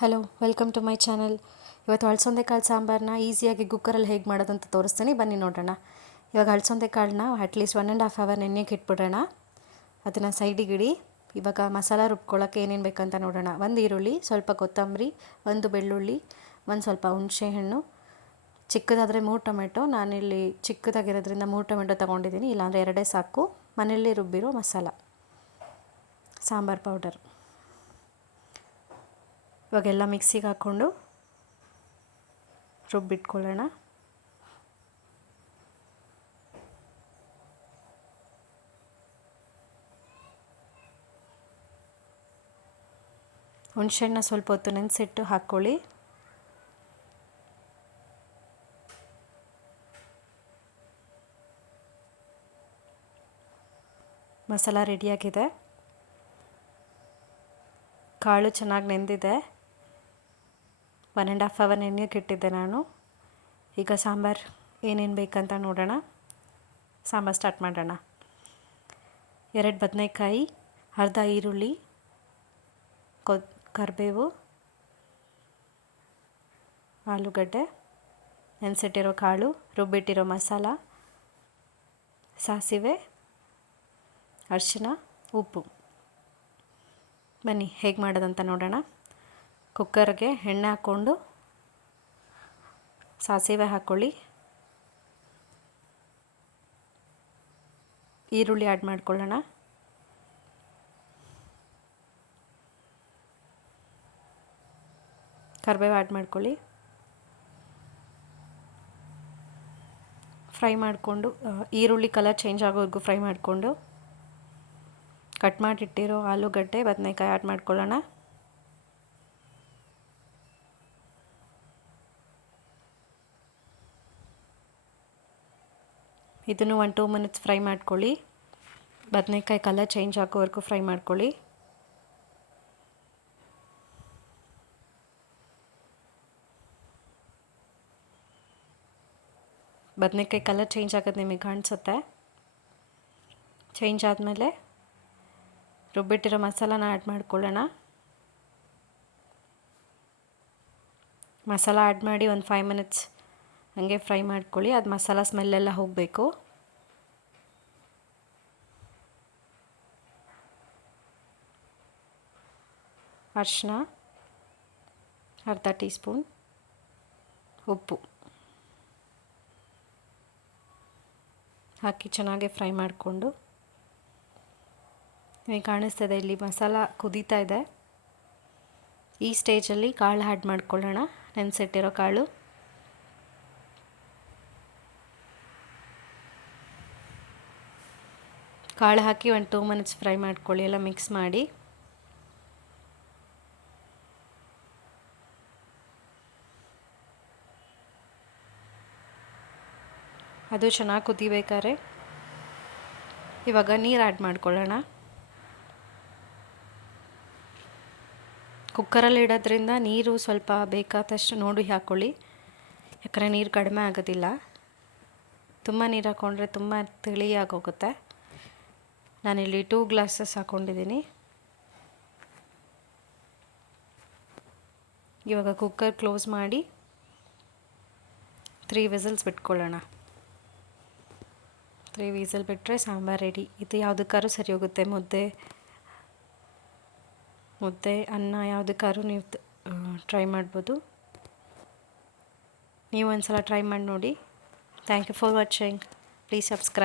Hello, welcome to my channel. ಇವತ್ತು ಅಳಸಂದೆ ಕಾಳು ಸಾಂಬಾರನ್ನ ಈಸಿಯಾಗಿ ಕುಕ್ಕರಲ್ಲಿ ಹೇಗೆ ಮಾಡೋದಂತ ತೋರಿಸ್ತೀನಿ, ಬನ್ನಿ ನೋಡೋಣ. ಇವಾಗ ಅಳಸಂದೆ ಕಾಳನ್ನ ಅಟ್ಲೀಸ್ಟ್ 1.5 ಅವರ್ ನೆನೆಯಕ್ಕೆ ಇಟ್ಬಿಡೋಣ. ಅದನ್ನು ಸೈಡಿಗಿಡಿ. ಇವಾಗ ಮಸಾಲ ರುಬ್ಕೊಳ್ಳೋಕ್ಕೆ ಏನೇನು ಬೇಕಂತ ನೋಡೋಣ. ಒಂದು ಈರುಳ್ಳಿ, ಸ್ವಲ್ಪ ಕೊತ್ತಂಬರಿ, ಒಂದು ಬೆಳ್ಳುಳ್ಳಿ, ಒಂದು ಸ್ವಲ್ಪ ಹುಣಸೆಹಣ್ಣು, ಚಿಕ್ಕದಾದರೆ 3 ಟೊಮೆಟೊ. ನಾನಿಲ್ಲಿ ಚಿಕ್ಕದಾಗಿರೋದ್ರಿಂದ 3 ಟೊಮೆಟೊ ತೊಗೊಂಡಿದ್ದೀನಿ, ಇಲ್ಲಾಂದರೆ 2 ಸಾಕು. ಮನೆಯಲ್ಲೇ ರುಬ್ಬಿರೋ ಮಸಾಲ, ಸಾಂಬಾರು ಪೌಡರ್. ಇವಾಗೆಲ್ಲ ಮಿಕ್ಸಿಗೆ ಹಾಕ್ಕೊಂಡು ರುಬ್ಬಿಟ್ಕೊಳ್ಳೋಣ. ಹುಣಸೆಹಣ್ಣು ಸ್ವಲ್ಪ ಹೊತ್ತು ನೆನೆಸಿಟ್ಟು ಹಾಕ್ಕೊಳ್ಳಿ. ಮಸಾಲ ರೆಡಿಯಾಗಿದೆ. ಕಾಳು ಚೆನ್ನಾಗಿ ನೆಂದಿದೆ. 1.5 ಅವರ್ ನೆನೆಯೋಕೆ ಇಟ್ಟಿದ್ದೆ ನಾನು. ಈಗ ಸಾಂಬಾರು ಏನೇನು ಬೇಕಂತ ನೋಡೋಣ. ಸಾಂಬಾರು ಸ್ಟಾರ್ಟ್ ಮಾಡೋಣ. 2 ಬದನೆಕಾಯಿ, ಅರ್ಧ ಈರುಳ್ಳಿ, ಕರಿಬೇವು, ಆಲೂಗಡ್ಡೆ, ನೆನೆಸಿಟ್ಟಿರೋ ಕಾಳು, ರುಬ್ಬಿಟ್ಟಿರೋ ಮಸಾಲ, ಸಾಸಿವೆ, ಅರಿಶಿನ, ಉಪ್ಪು. ಬನ್ನಿ ಹೇಗೆ ಮಾಡೋದಂತ ನೋಡೋಣ. ಕುಕ್ಕರ್ಗೆ ಎಣ್ಣೆ ಹಾಕ್ಕೊಂಡು ಸಾಸಿವೆ ಹಾಕ್ಕೊಳ್ಳಿ. ಈರುಳ್ಳಿ ಆ್ಯಡ್ ಮಾಡ್ಕೊಳ್ಳೋಣ. ಕರಿಬೇವು ಆ್ಯಡ್ ಮಾಡ್ಕೊಳ್ಳಿ. ಫ್ರೈ ಮಾಡಿಕೊಂಡು ಈರುಳ್ಳಿ ಕಲರ್ ಚೇಂಜ್ ಆಗೋವರೆಗೂ ಫ್ರೈ ಮಾಡಿಕೊಂಡು ಕಟ್ ಮಾಡಿಟ್ಟಿರೋ ಆಲೂಗಡ್ಡೆ, ಬದನೆಕಾಯಿ ಆ್ಯಡ್ ಮಾಡ್ಕೊಳ್ಳೋಣ. ಇದನ್ನು 1-2 ಮಿನಿಟ್ಸ್ ಫ್ರೈ ಮಾಡ್ಕೊಳ್ಳಿ. ಬದನೆಕಾಯಿ ಕಲರ್ ಚೇಂಜ್ ಆಗೋವರೆಗೂ ಫ್ರೈ ಮಾಡ್ಕೊಳ್ಳಿ. ಬದನೆಕಾಯಿ ಕಲರ್ ಚೇಂಜ್ ಆಗೋದು ನಿಮಗೆ ಕಾಣಿಸುತ್ತೆ. ಚೇಂಜ್ ಆದಮೇಲೆ ರುಬ್ಬಿಟ್ಟಿರೋ ಮಸಾಲಾನ ಆ್ಯಡ್ ಮಾಡ್ಕೊಳ್ಳೋಣ. ಮಸಾಲ ಆ್ಯಡ್ ಮಾಡಿ ಒಂದು 5 ಮಿನಿಟ್ಸ್ ಹಾಗೆ ಫ್ರೈ ಮಾಡ್ಕೊಳ್ಳಿ. ಅದು ಮಸಾಲ ಸ್ಮೆಲ್ಲೆಲ್ಲ ಹೋಗಬೇಕು. ಅರಿಶಿನ ಅರ್ಧ ಟೀ ಸ್ಪೂನ್, ಉಪ್ಪು ಹಾಕಿ ಚೆನ್ನಾಗಿ ಫ್ರೈ ಮಾಡಿಕೊಂಡು, ನಿಮಗೆ ಕಾಣಿಸ್ತದೆ ಇಲ್ಲಿ ಮಸಾಲ ಕುದೀತಾ ಇದೆ. ಈ ಸ್ಟೇಜಲ್ಲಿ ಕಾಳು ಆ್ಯಡ್ ಮಾಡ್ಕೊಳ್ಳೋಣ. ನೆನೆಸಿಟ್ಟಿರೋ ಕಾಳು. ಕಾಳು ಹಾಕಿ 1-2 ಮಿನಿಟ್ಸ್ ಫ್ರೈ ಮಾಡ್ಕೊಳ್ಳಿ. ಎಲ್ಲ ಮಿಕ್ಸ್ ಮಾಡಿ. ಅದು ಚೆನ್ನಾಗಿ ಕುದಿಬೇಕಾದ್ರೆ ಇವಾಗ ನೀರು ಆ್ಯಡ್ ಮಾಡ್ಕೊಳ್ಳೋಣ. ಕುಕ್ಕರಲ್ಲಿ ಇಡೋದ್ರಿಂದ ನೀರು ಸ್ವಲ್ಪ ಬೇಕಾದಷ್ಟು ನೋಡಿ ಹಾಕ್ಕೊಳ್ಳಿ, ಯಾಕಂದರೆ ನೀರು ಕಡಿಮೆ ಆಗೋದಿಲ್ಲ. ತುಂಬ ನೀರು ಹಾಕ್ಕೊಂಡ್ರೆ ತುಂಬ ತಿಳಿಯಾಗೋಗುತ್ತೆ. ನಾನಿಲ್ಲಿ 2 ಗ್ಲಾಸಸ್ ಹಾಕ್ಕೊಂಡಿದ್ದೀನಿ. ಇವಾಗ ಕುಕ್ಕರ್ ಕ್ಲೋಸ್ ಮಾಡಿ 3 ವಿಸಲ್ಸ್ ಬಿಟ್ಕೊಳ್ಳೋಣ. 3 ವಿಸಲ್ ಬಿಟ್ಟರೆ ಸಾಂಬಾರು ರೆಡಿ. ಇದು ಯಾವುದಕ್ಕಾದ್ರೂ ಸರಿ ಹೋಗುತ್ತೆ. ಮುದ್ದೆ, ಅನ್ನ ಯಾವುದಕ್ಕಾದ್ರೂ ನೀವು ಟ್ರೈ ಮಾಡ್ಬೋದು. ನೀವು ಒಂದು ಸಲ ಟ್ರೈ ಮಾಡಿ ನೋಡಿ. Thank you for watching. Please subscribe.